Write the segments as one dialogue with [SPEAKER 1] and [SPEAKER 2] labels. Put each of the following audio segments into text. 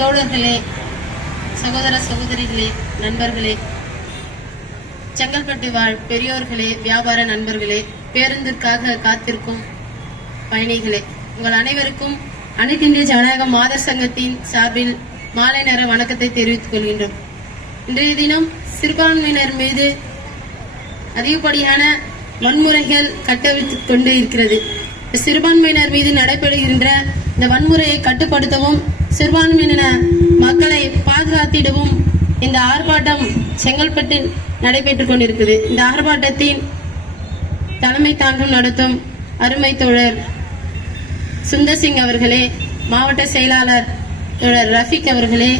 [SPEAKER 1] தோழர்களே சகோதர சகோதரிகளே நண்பர்களே செங்கல்பட்டு வாழ் பெரியோர்களே வியாபார நண்பர்களே பேருந்திற்காக காத்திருக்கும் பயணிகளே உங்கள் அனைவருக்கும் அனைத்து இந்திய ஜனநாயக மாதர் சங்கத்தின் சார்பில் மாலை நேர வணக்கத்தை தெரிவித்துக் கொள்கின்றோம். இன்றைய தினம் சிறுபான்மையினர் மீது அதிகப்படியான வன்முறைகள் கட்டவிழ்த்துக் கொண்டு இருக்கிறது. சிறுபான்மையினர் மீது நடைபெறுகின்ற இந்த வன்முறையை கட்டுப்படுத்தவும் சிறுபான்மையின மக்களை பாதுகாத்திடவும் இந்த ஆர்ப்பாட்டம் செங்கல்பட்டில் நடைபெற்றுக் கொண்டிருக்குது இந்த ஆர்ப்பாட்டத்தின் தலைமை தாங்கும் நடத்தும் அருமை தோழர் சுந்தர் சிங் அவர்களே மாவட்ட செயலாளர் தோழர் ரஃபிக் அவர்களே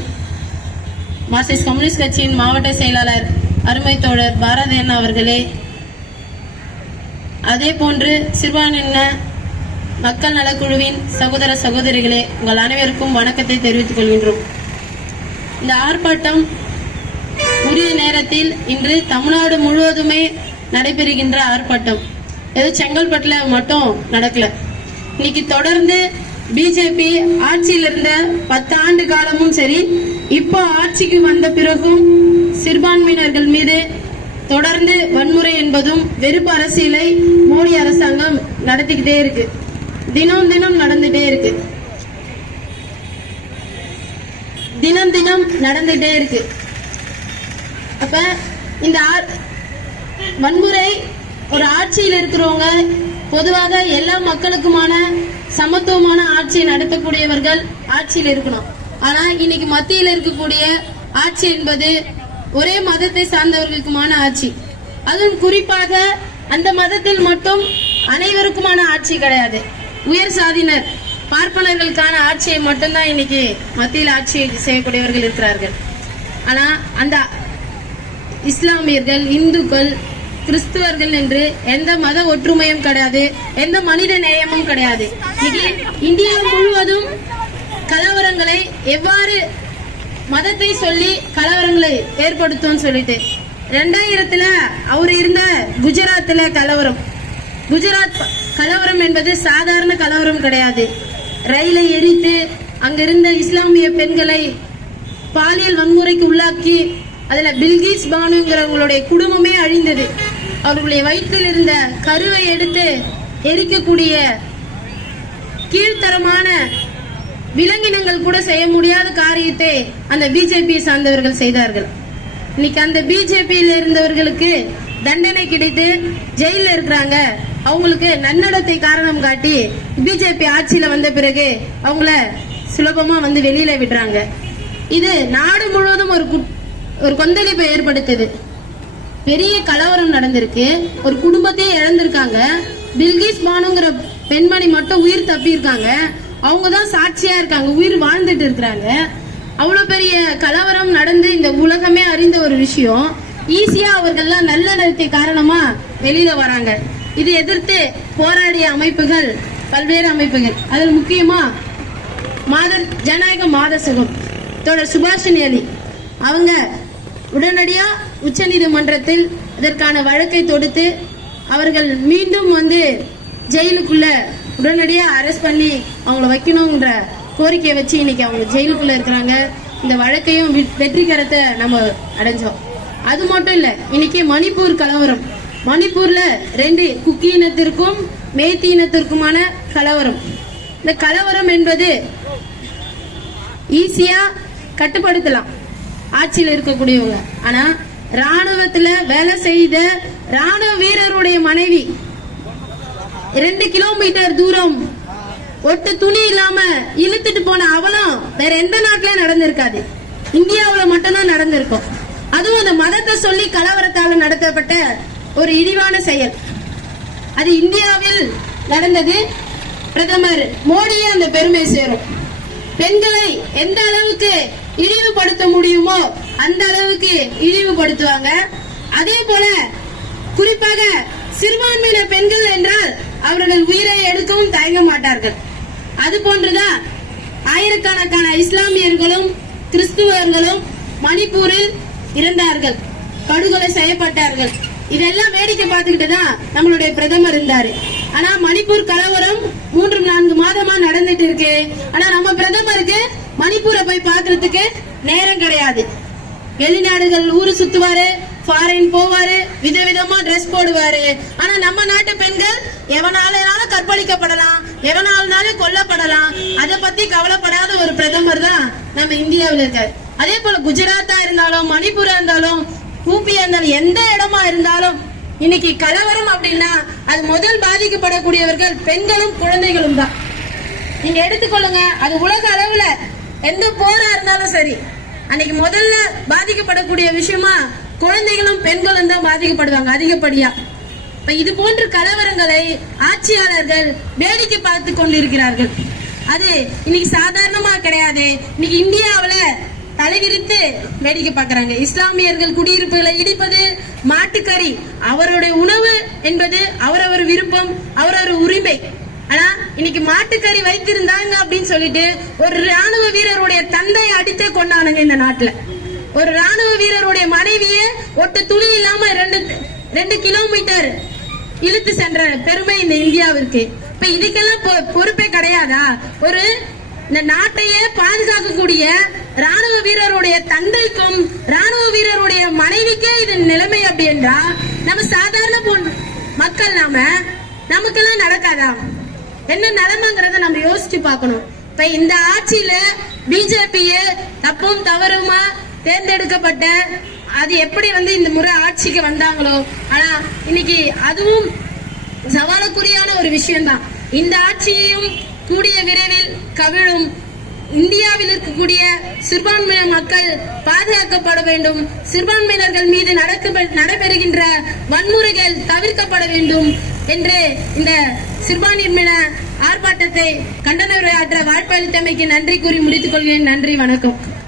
[SPEAKER 1] மார்க்சிஸ்ட் கம்யூனிஸ்ட் கட்சியின் மாவட்ட செயலாளர் அருமை தோழர் பாரதியன் அவர்களே அதே போன்று சிறுபான்மையின மக்கள் நலக்குழுவின் சகோதர சகோதரிகளே உங்கள் அனைவருக்கும் வணக்கத்தை தெரிவித்துக் கொள்கின்றோம். இந்த ஆர்ப்பாட்டம் உரிய நேரத்தில் இன்று தமிழ்நாடு முழுவதுமே நடைபெறுகின்ற ஆர்ப்பாட்டம். ஏதோ செங்கல்பட்டுல மட்டும் நடக்கல. இன்னைக்கு தொடர்ந்து பிஜேபி ஆட்சியில் இருந்த பத்து ஆண்டு காலமும் சரி இப்போ ஆட்சிக்கு வந்த பிறகும் சிறுபான்மையினர்கள் மீது தொடர்ந்து வன்முறை என்பதும் வெறுப்பு அரசியலை மோடி அரசாங்கம் நடத்திக்கிட்டே இருக்கு. தினம் தினம் நடந்துட்டே இருக்கு. தினம் தினம் நடந்துட்டே இருக்கு. அப்ப இந்த ஆ- வன்முறை ஒரு ஆட்சியில் இருக்கிறவங்க பொதுவாக எல்லா மக்களுக்குமான சமத்துவமான ஆட்சியை நடத்தக்கூடியவர்கள் ஆட்சியில் இருக்கணும். ஆனா இன்னைக்கு மத்தியில் இருக்கக்கூடிய ஆட்சி என்பது ஒரே மதத்தை சார்ந்தவர்களுக்குமான ஆட்சி. அதுவும் குறிப்பாக அந்த மதத்தில் மட்டும் அனைவருக்குமான ஆட்சி கிடையாது. உயர் சாதியினர் பார்ப்பனர்களுக்கான ஆட்சியை மட்டும்தான் இன்னைக்கு மத்தியில் ஆட்சி செய்யக்கூடியவர்கள் இருக்கிறார்கள். ஆனா அந்த இஸ்லாமியர்கள் இந்துக்கள் கிறிஸ்துவர்கள் என்று எந்த மத ஒற்றுமையும் கிடையாது எந்த மனித நேயமும் கிடையாது. இந்தியா முழுவதும் கலவரங்களை எவ்வாறு மதத்தை சொல்லி கலவரங்களை ஏற்படுத்தும் சொல்லிட்டு ரெண்டாயிரத்துல அவர் இருந்த குஜராத்ல கலவரம். குஜராத் கலவரம் என்பது சாதாரண கலவரம் கிடையாது. ரயிலை எரித்து அங்கிருந்த இஸ்லாமிய பெண்களை பாலியல் வன்முறைக்கு உள்ளாக்கி அதுல பில்கிஸ் பானுங்கிறவங்களுடைய குடும்பமே அழிந்தது. அவர்களுடைய வயிற்றில் இருந்த கருவை எடுத்து எரிக்கக்கூடிய கீழ்த்தரமான விலங்கினங்கள் கூட செய்ய முடியாத காரியத்தை அந்த பிஜேபி சார்ந்தவர்கள் செய்தார்கள். இன்னைக்கு அந்த பிஜேபியில் இருந்தவர்களுக்கு தண்டனை கிடைத்து ஜெயில இருக்கிறாங்க. அவங்களுக்கு நன்னடத்தை காரணம் காட்டி பிஜேபி ஆட்சியில வந்த பிறகு அவங்கள சுலபமா வந்து வெளியில விடுறாங்க. இது நாடு முழுவதும் ஒரு குட்- ஒரு கொந்தளிப்பை ஏற்படுத்துது. பெரிய கலவரம் நடந்திருக்கு. ஒரு குடும்பத்தையே இழந்திருக்காங்க. பில்கிஸ் பானுங்கிற பெண்மணி மட்டும் உயிர் தப்பியிருக்காங்க. அவங்க தான் சாட்சியா இருக்காங்க. உயிர் வாழ்ந்துட்டு இருக்கிறாங்க. அவ்வளவு பெரிய கலவரம் நடந்து இந்த உலகமே அறிந்த ஒரு விஷயம். ஈஸியா அவர்கள்லாம் நல்லடத்தை காரணமா வெளியில வராங்க. இது எதிர்த்து போராடிய அமைப்புகள் பல்வேறு அமைப்புகள். அதில் முக்கியமா மாத ஜனநாயக மாத சகம். சுபாஷன் சுபாஷினி அலி அவங்க உடனடியா உச்சநீதிமன்றத்தில் இதற்கான வழக்கை தொடுத்து அவர்கள் மீண்டும் வந்து ஜெயிலுக்குள்ள உடனடியா அரெஸ்ட் பண்ணி அவங்கள வைக்கணுங்கிற கோரிக்கையை வச்சு இன்னைக்கு அவங்க ஜெயிலுக்குள்ள இருக்கிறாங்க. இந்த வழக்கையும் வெ- வெற்றிகரத்தை நம்ம அடைஞ்சோம். அது மட்டும் இல்ல இன்னைக்கு மணிப்பூர் கலவரம். மணிப்பூர்ல ரெண்டு குக்கி இனத்திற்கும் மேத்தி இனத்திற்குமான கலவரம். இந்த கலவரம் என்பது ஈஸியா கட்டுப்படுத்தலாம். ஆட்சியில் இருக்கக்கூடியவங்க. ஆனா ராணுவத்துல வேலை செய்த ராணுவ வீரருடைய மனைவி ரெண்டு கிலோமீட்டர் தூரம் ஒட்டு துணி இல்லாம இழுத்துட்டு போன அவலம் வேற எந்த நாட்டிலயும் நடந்திருக்காது. இந்தியாவுல மட்டும்தான் நடந்திருக்கும். அதுவும் அந்த மதத்தை சொல்லி கலவரத்தால நடத்தப்பட்ட ஒரு இழிவான செயல். அது இந்தியாவில் நடந்தது. பிரதமர் மோடியே அந்த பெருமை சேரும். பெண்களை எந்த அளவுக்கு இழிவுபடுத்த முடியுமோ அந்த அளவுக்கு இழிவுபடுத்துவாங்க. அதே போல குறிப்பாக சிறுபான்மையின பெண்கள் என்றால் அவர்கள் உயிரை எடுக்கவும் தயங்க மாட்டார்கள். அது போன்றுதான் ஆயிரக்கணக்கான இஸ்லாமியர்களும் கிறிஸ்துவர்களும் மணிப்பூரில் இறந்தார்கள். படுகொலை செய்யப்பட்டார்கள். இதெல்லாம் வேடிக்கை பார்த்துக்கிட்டு தான் நம்மளுடைய பிரதமர் இருந்தாரு. ஆனா மணிப்பூர் கலவரம் மூன்று நான்கு மாதமா நடந்துட்டு இருக்கு. ஆனா நம்ம பிரதமருக்கு மணிப்பூரை போய் பாக்குறதுக்கு நேரம் கிடையாது. வெளிநாடுகள் ஊரு சுத்துவாரு ஃபாரின் போவாரு விதவிதமா ட்ரெஸ் போடுவாரு. ஆனா நம்ம நாட்டு பெண்கள் எவனாலும் கற்பழிக்கப்படலாம் எவனாலும் கொல்லப்படலாம். அத பத்தி கவலைப்படாத ஒரு பிரதமர் தான் நம்ம இந்தியாவில் இருக்காரு. அதே போல குஜராத்தா இருந்தாலும் மணிப்பூரா இருந்தாலும் ஊபியா எந்த இடமா இருந்தாலும் இன்னைக்கு கலவரம் அப்படின்னா அது முதல் பாதிக்கப்படக்கூடியவர்கள் பெண்களும் குழந்தைகளும் தான். நீங்க எடுத்துக்கொள்ளுங்க அது உலக அளவுல எந்த போரா இருந்தாலும் சரி. அன்னைக்கு முதல்ல பாதிக்கப்படக்கூடிய விஷயமா குழந்தைகளும் பெண்களும் தான் பாதிக்கப்படுவாங்க அதிகப்படியா. இப்ப இது போன்ற கலவரங்களை ஆட்சியாளர்கள் வேடிக்கை பார்த்து கொண்டிருக்கிறார்கள். அது இன்னைக்கு சாதாரணமா கிடையாது. இன்னைக்கு இந்தியாவில தலைவிரித்து வேடிக்கை பார்க்கிறாங்க. இஸ்லாமியர்கள் குடியிருப்புகளை இடிப்பது மாட்டுக்கறி. அவருடைய உணவு என்பது அவரவர் விருப்பம் அவரவர் உரிமை. ஆனா இன்னைக்கு மாட்டுக்கறி வைத்திருந்தாங்க அப்படின்னு சொல்லிட்டு ஒரு ராணுவ வீரருடைய தந்தை அடித்தே கொண்டானுங்க இந்த நாட்டுல. ஒரு ராணுவ வீரருடைய மனைவியே ஒட்டு துளி இல்லாம ரெண்டு ரெண்டு கிலோமீட்டர் இழுத்து சென்ற பெருமை இந்த இந்தியாவிற்கு. இப்ப இதுக்கெல்லாம் பொ- பொறுப்பே கிடையாதா? ஒரு இந்த நாட்டையே பாதுகாக்கக்கூடிய ராணுவ வீரருடைய தந்தைக்கும் ராணுவ வீரருடைய மனைவிக்கே இது நிலைமை அப்படி என்றா நம்ம சாதாரண பொன்- மக்கள் நாம நமக்கெல்லாம் நடக்காதா? என்ன நிலைமைங்கிறத நம்ம யோசிச்சு பார்க்கணும். இப்ப இந்த ஆட்சியில பிஜேபிய தப்பும் தவறுமா தேர்ந்தெடுக்கப்பட்ட அது எப்படி வந்து இந்த முறை ஆட்சிக்கு வந்தாங்களோ? ஆனா இன்னைக்கு அதுவும் சவாலுக்குரியான ஒரு விஷயம்தான். இந்த ஆட்சியையும் கூடிய விரைவில் கவிழும் இந்தியாவில் இருக்கக்கூடிய சிறுபான்மையின மக்கள் பாதுகாக்கப்பட வேண்டும். சிறுபான்மையினர்கள் மீது நடக்க நடைபெறுகின்ற வன்முறைகள் தவிர்க்கப்பட வேண்டும் என்று இந்த சிறுபான்மையின ஆர்ப்பாட்டத்தை கண்டன உரையாற்ற வாய்ப்பளித்தமைக்கு நன்றி கூறி முடித்துக் கொள்கிறேன். நன்றி வணக்கம்.